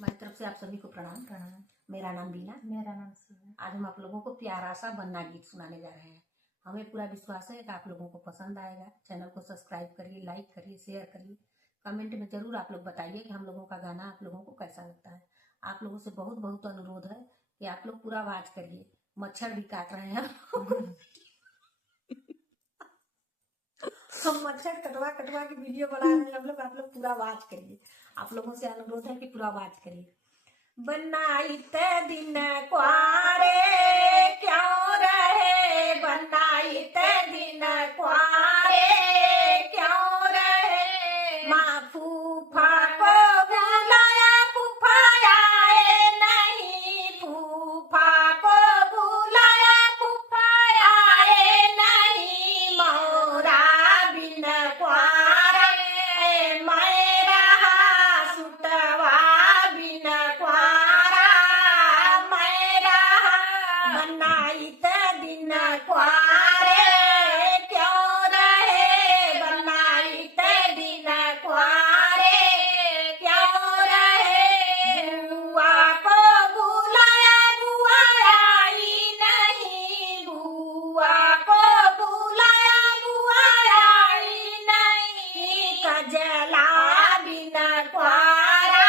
हमारी तरफ से आप सभी को प्रणाम। प्रणाम। मेरा नाम बीना। मेरा नाम सुहा। आज हम आप लोगों को प्यारा सा बन्ना गीत सुनाने जा रहे हैं। हमें पूरा विश्वास है कि आप लोगों को पसंद आएगा। चैनल को सब्सक्राइब करिए, लाइक करिए, शेयर करिए। कमेंट में जरूर आप लोग बताइए कि हम लोगों का गाना आप लोगों को कैसा लगता है। आप लोगों से बहुत बहुत अनुरोध है कि आप लोग पूरा आवाज करिए। मच्छर भी काट रहे हैं हम मच्छर कटवा कटवा के वीडियो बना रहे हैं हम लोग। आप लोग पूरा आवाज करिए। आप लोगों से अनुरोध है कि पूरा आवाज करिए। बनाइत दिन क्वारे क्यों रहे, बनाइत दिन क्वारे क्यों रहे, माँ फूफा को बुलाया फूफा आए नहीं, फूफा को बुलाया फूफा आए नहीं, मोरा बिन क्वारे मैं रहा सुतवा बिन बनाइत दिन क्वारे क्यों रहे, बनाइत दिन क्वारे क्यों रहे, बुआ को बुलाया बुआ आई नहीं, बुआ को बुलाया बुआ आई नहीं, कजला बिन क्वारा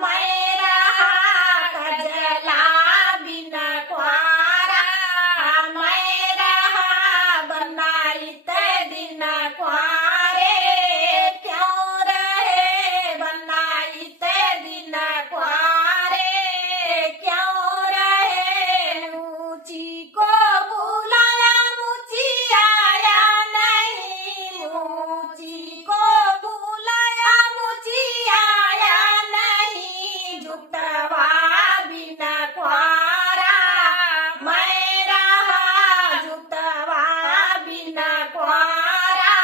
मैं रहा, कजला बिन क्वारा मैं रहा, बनाइत दिन क्वारे क्यों रहे, बनाइत दिन क्वारे क्यों रहे, मुची को बुलाया मुची आया नहीं, मुची को बुलाया मुची आया नहीं, जुटवा बिन क्वारा मैं रहा, जुटवा बिन क्वारा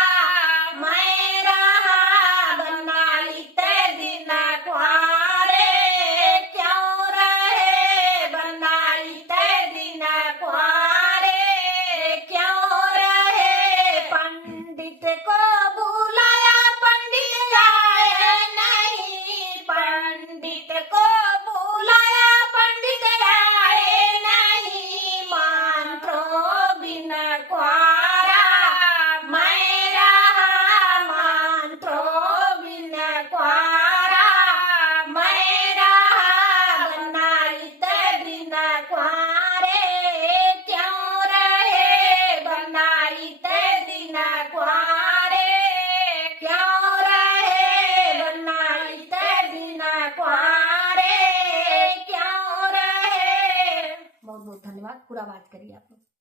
मैं रहा, बनाइत दिन क्वारे क्यों रहे, बनाइत दिन क्वारे क्यों रहे, पंडित को बुलाया पंडित आए नहीं, पंडित को बुलाया पंडित आए नहीं, मंत्रों बिन क्वारा मैं रहा, मंत्रों बिन क्वारा मैं रहा, बनाइत दिन क्वारे क्यों रहे, बनाइत दिन क्वारे क्यों रहे, बनाइत दिन क्वारे क्यों रहे। बहुत बहुत धन्यवाद। पूरा बात करिए आप लोग।